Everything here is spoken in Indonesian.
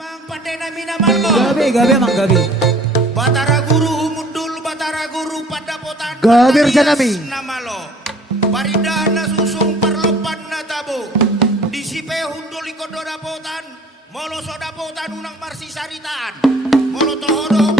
Amang patena minaman mo. Gabi mang gabi. Batara guru mudul batara guru pada potan. Gabir janami. Nama lo. Paridah na susung parlopan na tabo. Disipe hundul ikodo dapotan. Molo soda potan unang marsisaritaan. Molo tohodo